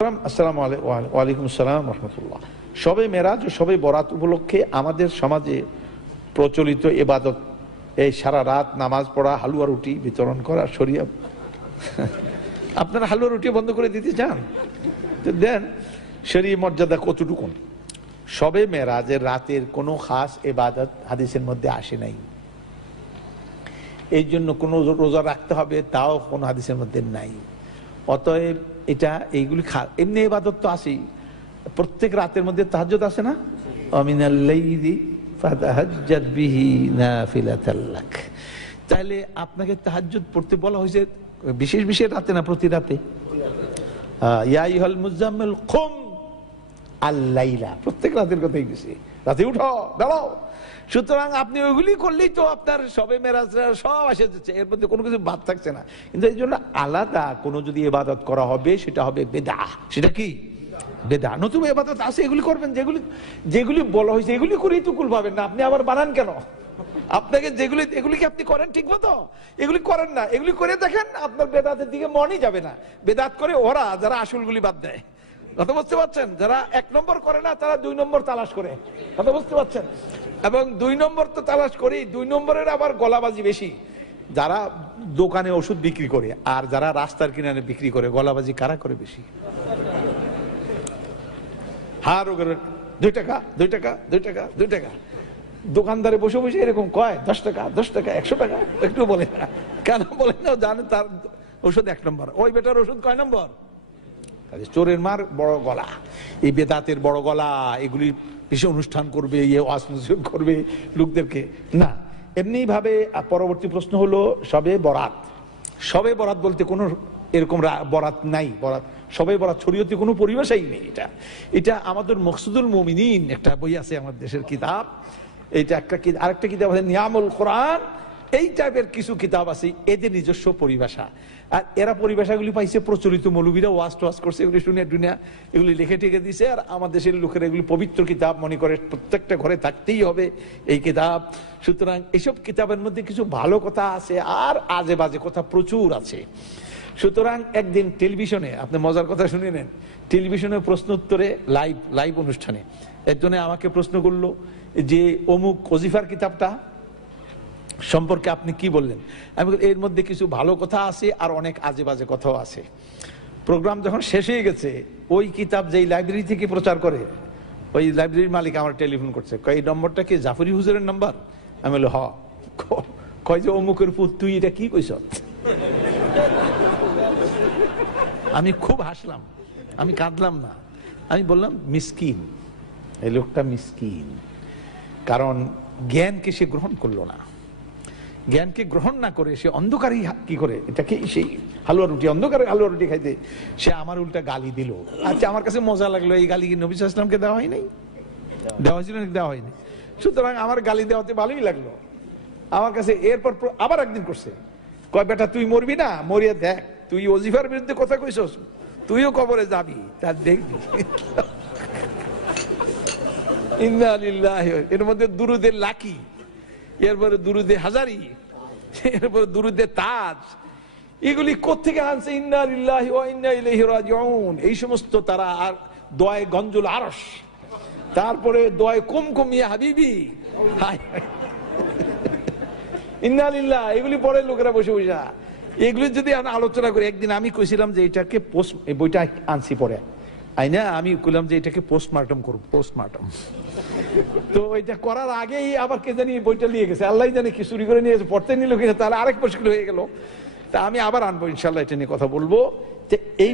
আসসালামু আলাইকুম। ওয়ালাইকুম আসসালাম রাহমাতুল্লাহ। শবে মেরাজ ও শবে বরাত উপলক্ষে আমাদের সমাজে প্রচলিত ইবাদত এই সারা রাত নামাজ পড়া, হালুয়া রুটি বিতরণ করা শরিয়া। আপনারা হালুয়া রুটি বন্ধ করে দিতে চান তো দেন। শরীয়ত মর্যাদা কতটুকু? শবে মেরাজের রাতের কোনো খাস ইবাদত হাদিসের মধ্যে আসে নাই, এই জন্য কোনো রোজা রাখতে হবে তাও কোনো হাদিসের মধ্যে নাই। অতএব এটা এইগুলি এমনি ইবাদত তো আসেই, প্রত্যেক রাতের মধ্যে তাহাজ্জুদ আছে না, আমিনাল লাইলি ফাতাহাজ্জাদ বিহি নাফিলাতাল লাক। তাহলে আপনাকে তাহাজ্জুদ পড়তে বলা হয়েছে বিশেষ বিশেষ রাতে না প্রতি রাতে? ইয়া আইয়ুহাল মুজাম্মিল কুম আল লাইলা, প্রত্যেক রাতের কথাই গেছে, রাতে উঠো দাঁড়াও। সুতরাং আপনি ওইগুলি করলেই তো আপনার সবে মেরাজ সব আসে যাচ্ছে, এর মধ্যে কোনো কিছু বাদ থাকছে না। কিন্তু এই জন্য আলাদা কোনো যদি ইবাদত করা হবে সেটা হবে বেদআহ। সেটা কি? বেদআহ। নতুন ইবাদত আছে, এগুলি করবেন, যেগুলি যেগুলি বলা হয়েছে এগুলি করেই তো কুল পাবেন না। আপনি আবার বানান কেন? আপনাকে যেগুলি এগুলি কি আপনি করেন ঠিক মতো? এগুলি করেন না, এগুলি করে দেখেন আপনার বেদাতের দিকে মনই যাবে না। বেদাত করে ওরা যারা আসলগুলি বাদ দেয়, কথা বুঝতে পারছেন? যারা এক নম্বর করে না তারা দুই নম্বর তালাশ করে, কথা বুঝতে পারছেন? এবং দুই নম্বর তো তালাশ করি, দুই নম্বরের আবার গলাবাজি বেশি। যারা দোকানে ওষুধ বিক্রি করে আর যারা রাস্তার কিনারে বিক্রি করে, গলাবাজি কারা করে বেশি? হার 2 টাকা 2 টাকা 2 টাকা 2 টাকা। দোকানদারে বসে বসে এরকম কয় 10 টাকা 10 টাকা 100 টাকা, একটু বলে না কেন? বলে না, জানে তার ওষুধ 1 নম্বর, ওই বেটার ওষুধ কয় নম্বর? চোরের মার বড় গলা, এই বেদাতের বড় গলা, এগুলি বেশি অনুষ্ঠান করবে, ইয়ে ওয়াজ করবে লোকদেরকে না। এমনি ভাবে পরবর্তী প্রশ্ন হলো শবে বরাত। শবে বরাত বলতে কোনো এরকম বরাত নাই। বরাত শবে বরাত শরীয়তে কোনো পরিভাষাই নেই। এটা আমাদের মকসুদুল মুমিনিন একটা বই আছে, আমাদের দেশের কিতাব। এইটা একটা, আরেকটা কিতাব আছে নিয়ামুল কোরআন। এই টাইপের কিছু কিতাব আছে, এদের নিজস্ব পরিভাষা। আর এরা পরিভাষাগুলি পাইছে প্রচলিত মৌলবীরা ওয়াজ টোয়াজ করছে, এগুলি শুনে দুনিয়া এগুলি লিখে টেকে দিছে। আর আমাদের দেশের লোকেরা এগুলি পবিত্র কিতাব মনে করে, প্রত্যেকটা ঘরে থাকতেই হবে এই কিতাব। সুতরাং এইসব কিতাবের মধ্যে কিছু ভালো কথা আছে আর আজে বাজে কথা প্রচুর আছে। সুতরাং একদিন টেলিভিশনে, আপনি মজার কথা শুনে নেন, টেলিভিশনে প্রশ্ন উত্তরে লাইভ অনুষ্ঠানে একজনে আমাকে প্রশ্ন করলো যে অমুক ওজিফার কিতাবটা সম্পর্কে আপনি কি বললেন? আমি বলি এর মধ্যে কিছু ভালো কথা আছে আর অনেক আজে বাজে কথাও আছে। প্রোগ্রাম যখন শেষ হয়ে গেছে, ওই কিতাব যেই লাইব্রেরি থেকে প্রচার করে, ওই লাইব্রেরির মালিক আমার টেলিফোন করছে, কয় এই নম্বরটা কি জাফরি হুজুরের নাম্বার? আমি বলি হ। কয় যে অমুকের পুত তুই এটা কি কইস? আমি খুব হাসলাম, আমি কাঁদলাম না, আমি বললাম মিসকিন, এই লোকটা মিসকিন, কারণ জ্ঞানকে সে গ্রহণ করলো না। জ্ঞানকে গ্রহণ না করে সে অন্ধকারই কি করে, এটাকে সেই হালুয়া রুটি, অন্ধকারে হালুয়া রুটি খাইতে সে আমার উল্টা গালি দিল। আচ্ছা, আমার কাছে মজা লাগলো, এই গালি কি নবী সাল্লাল্লাহু আলাইহি ওয়াসাল্লামকে দেওয়া হয় নাই? দেওয়া হয়েছিল নাকি? দেওয়া হয়নি। সুতরাং আমার গালি দেওয়াতে ভালোই লাগলো আমার কাছে। এরপর আবার একদিন করছে, কয় বেটা তুই মরবি না, মরিয়া দেখ, তুই ওজিফার বিরুদ্ধে কথা কইছস, তুইও কবরে যাবি, তার দেখবি। ইন্না লিল্লাহি, এর মধ্যে দুরুদের লাকি, এরপরে দুরুদে হাজারি, এরপরে দুরুদে তাজ, এগুলি কোত্থেকে আনছে? ইন্না লিল্লাহি ওয়া ইন্না ইলাইহি রাজিউন, এই সমস্ত তারা। আর দোয়ায়ে গঞ্জুল আরশ, তারপরে দোয়ায়ে কুমকুম ইয়া হাবিবি, ইন্না লিল্লাহ, এগুলি পড়ে লোকেরা বসে বসে। এগুলি যদি আমরা আলোচনা করি, একদিন আমি কইছিলাম যে এটাকে এই বইটা আনছি পরে আইনা, আমি কইলাম যে এটাকে পোস্টমার্টম করব, পোস্টমার্টম। তো এটা করার আগেই আবার কে জানি বইটা নিয়ে গেছে, আল্লাহ জানে কি চুরি করে নিয়ে গেছে, পড়তে নিল কিনা, তাহলে আরেক মুশকিল হয়ে গেল। তা আমি আবার আনবো ইনশাল্লাহ, এটা নিয়ে কথা বলবো যে এই